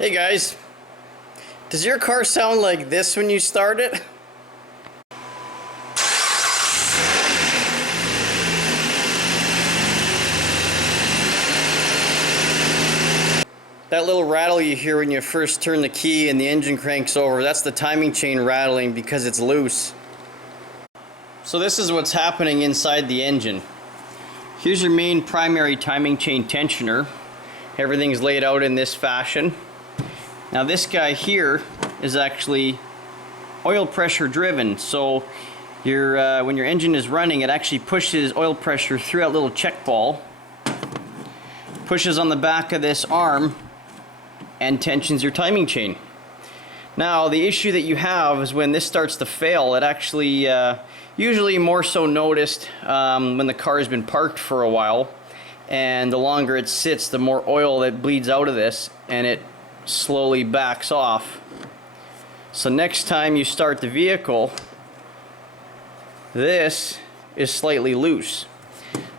Hey guys, does your car sound like this when you start it? That little rattle you hear when you first turn the key and the engine cranks over, that's the timing chain rattling because it's loose. So this is what's happening inside the engine. Here's your main primary timing chain tensioner. Everything's laid out in this fashion. Now this guy here is actually oil pressure driven, so when your engine is running, it actually pushes oil pressure through that little check ball, pushes on the back of this arm, and tensions your timing chain. Now the issue that you have is when this starts to fail, it actually usually more so noticed when the car has been parked for a while, and the longer it sits, the more oil that bleeds out of this, and it slowly backs off. So next time you start the vehicle, this is slightly loose.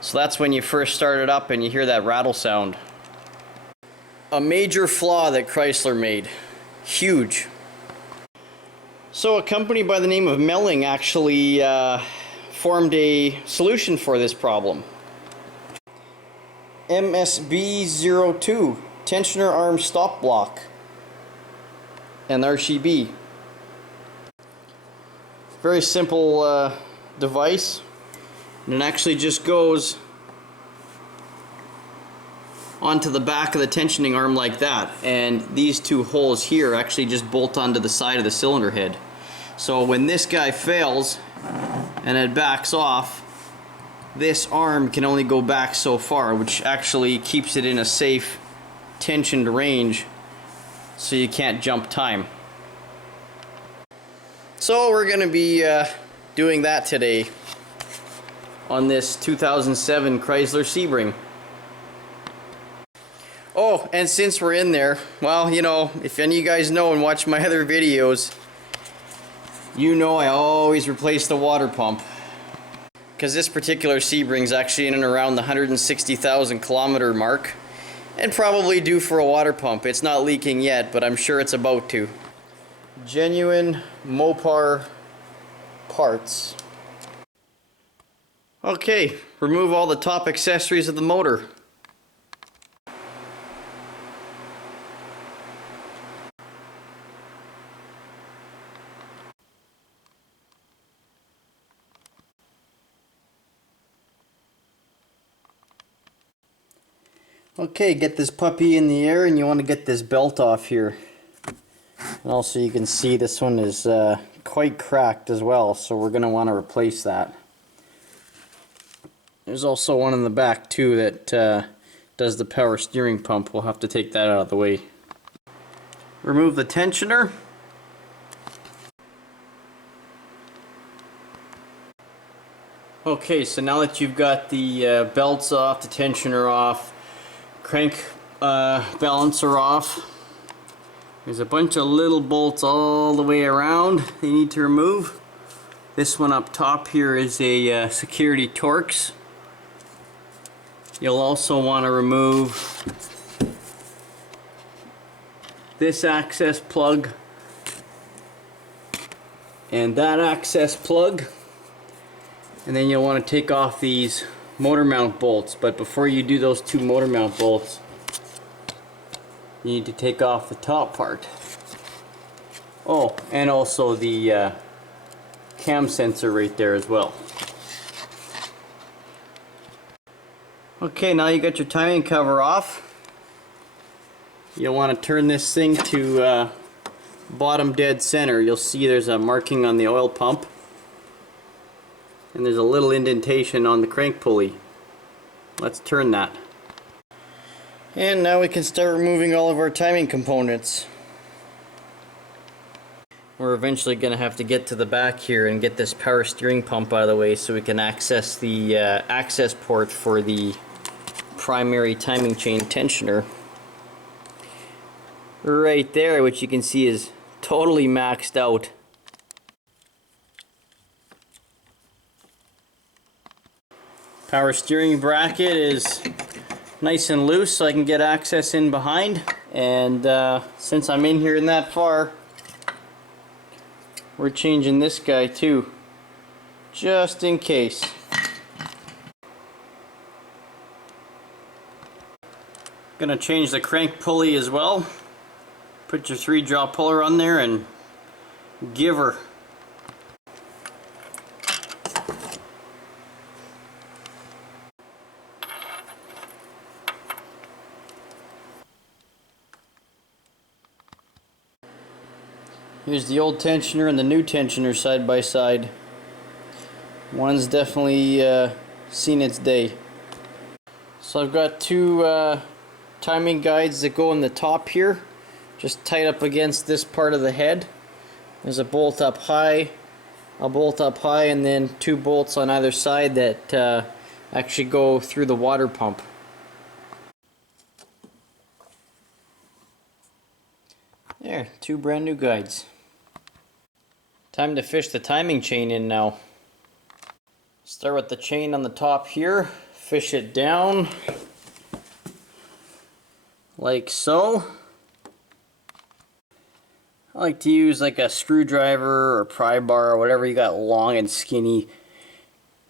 So that's when you first start it up and you hear that rattle sound. A major flaw that Chrysler made. Huge. So a company by the name of Marrin actually formed a solution for this problem. MSB02 tensioner arm stop block and RCB. Very simple device, and it actually just goes onto the back of the tensioning arm like that, and these two holes here actually just bolt onto the side of the cylinder head. So when this guy fails and it backs off, this arm can only go back so far, which actually keeps it in a safe tensioned range so you can't jump time. So we're going to be doing that today on this 2007 Chrysler Sebring. Oh, and since we're in there, well, you know, if any of you guys know and watch my other videos, you know I always replace the water pump. Because this particular Sebring's actually in and around the 160,000 kilometer mark, and probably due for a water pump. It's not leaking yet, but I'm sure it's about to. Genuine Mopar parts. Okay, remove all the top accessories of the motor. Okay, get this puppy in the air, and you want to get this belt off here. And also you can see this one is quite cracked as well, so we're going to want to replace that. There's also one in the back too that does the power steering pump. We'll have to take that out of the way. Remove the tensioner. Okay, so now that you've got the belts off, the tensioner off, crank balancer off, there's a bunch of little bolts all the way around you need to remove. This one up top here is a security Torx. You'll also want to remove this access plug and that access plug, and then you'll want to take off these motor mount bolts. But before you do those two motor mount bolts, you need to take off the top part. Oh, and also the cam sensor right there as well. Okay, now you got your timing cover off. You'll want to turn this thing to bottom dead center. You'll see there's a marking on the oil pump, and there's a little indentation on the crank pulley. Let's turn that. And now we can start removing all of our timing components. We're eventually going to have to get to the back here and get this power steering pump out of the way so we can access the access port for the primary timing chain tensioner. Right there, which you can see is totally maxed out. Power steering bracket is nice and loose, so I can get access in behind. And since I'm in here and that far, we're changing this guy too, just in case. Gonna change the crank pulley as well. Put your 3-jaw puller on there and give her. Here's the old tensioner and the new tensioner side by side. One's definitely seen its day. So I've got two timing guides that go in the top here, just tight up against this part of the head. There's a bolt up high, and then 2 bolts on either side that actually go through the water pump. There, 2 brand new guides. Time to fish the timing chain in now. Start with the chain on the top here, fish it down like so. I like to use like a screwdriver or pry bar or whatever you got long and skinny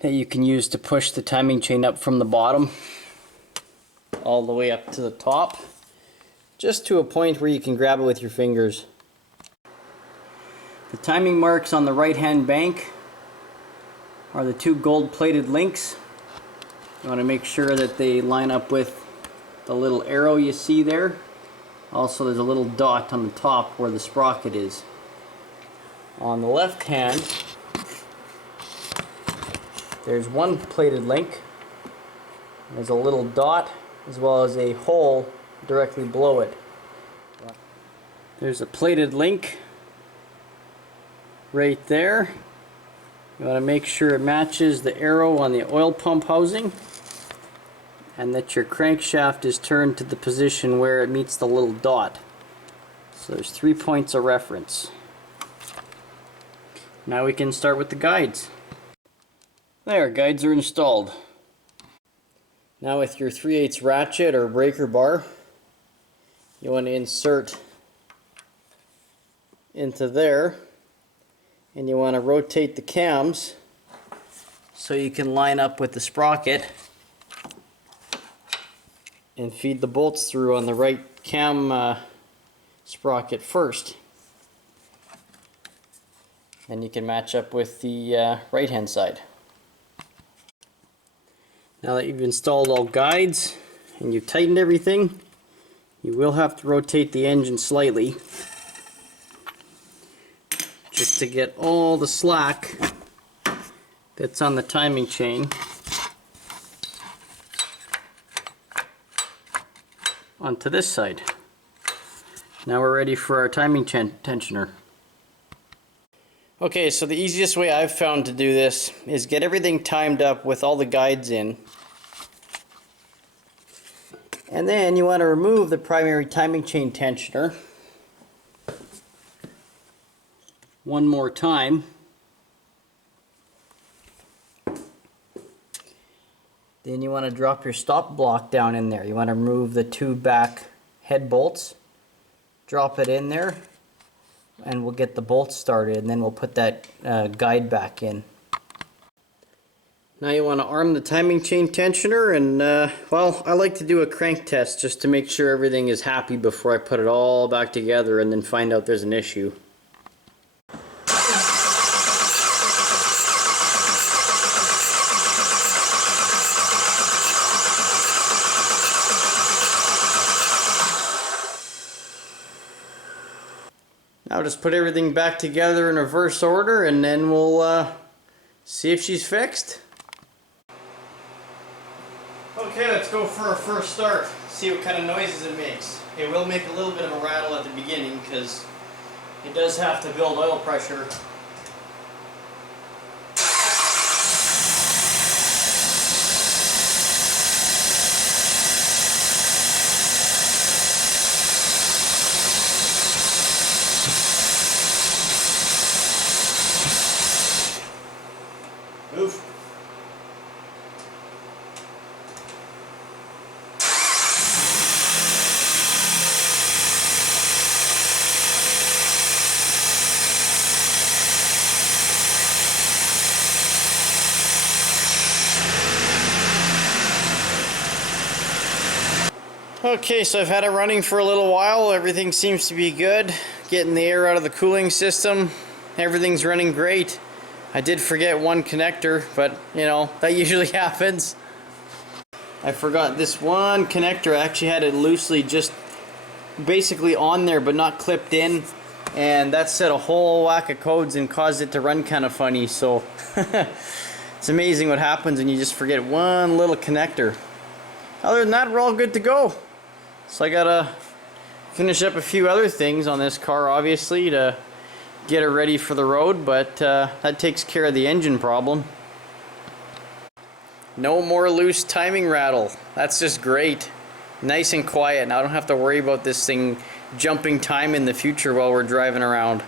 that you can use to push the timing chain up from the bottom all the way up to the top, just to a point where you can grab it with your fingers. The timing marks on the right hand bank are the 2 gold plated links. You want to make sure that they line up with the little arrow you see there. Also, there's a little dot on the top where the sprocket is. On the left hand, there's 1 plated link. There's a little dot as well as a hole directly below it. There's a plated link right there. You want to make sure it matches the arrow on the oil pump housing, and that your crankshaft is turned to the position where it meets the little dot. So there's 3 points of reference. Now we can start with the guides. There, guides are installed. Now with your 3/8 ratchet or breaker bar, you want to insert into there, and you want to rotate the cams so you can line up with the sprocket and feed the bolts through on the right cam sprocket first. Then you can match up with the right hand side. Now that you've installed all guides and you've tightened everything, you will have to rotate the engine slightly just to get all the slack that's on the timing chain onto this side. Now we're ready for our timing tensioner. Okay, so the easiest way I've found to do this is get everything timed up with all the guides in. And then you want to remove the primary timing chain tensioner one more time. Then you want to drop your stop block down in there. You want to remove the 2 back head bolts, drop it in there, and we'll get the bolts started, and then we'll put that guide back in. Now you want to arm the timing chain tensioner, and well, I like to do a crank test just to make sure everything is happy before I put it all back together and then find out there's an issue. Now just put everything back together in reverse order, and then we'll see if she's fixed. Okay, let's go for our first start. See what kind of noises it makes. It will make a little bit of a rattle at the beginning because it does have to build oil pressure. Move. Okay, so I've had it running for a little while. Everything seems to be good. Getting the air out of the cooling system. Everything's running great. I did forget one connector, but you know, that usually happens. I forgot this one connector. I actually had it loosely just basically on there but not clipped in, and that set a whole whack of codes and caused it to run kind of funny. So it's amazing what happens when you just forget one little connector. Other than that, we're all good to go. So I gotta finish up a few other things on this car, obviously, to get it ready for the road, but that takes care of the engine problem. No more loose timing rattle. That's just great. Nice and quiet. Now I don't have to worry about this thing jumping time in the future while we're driving around.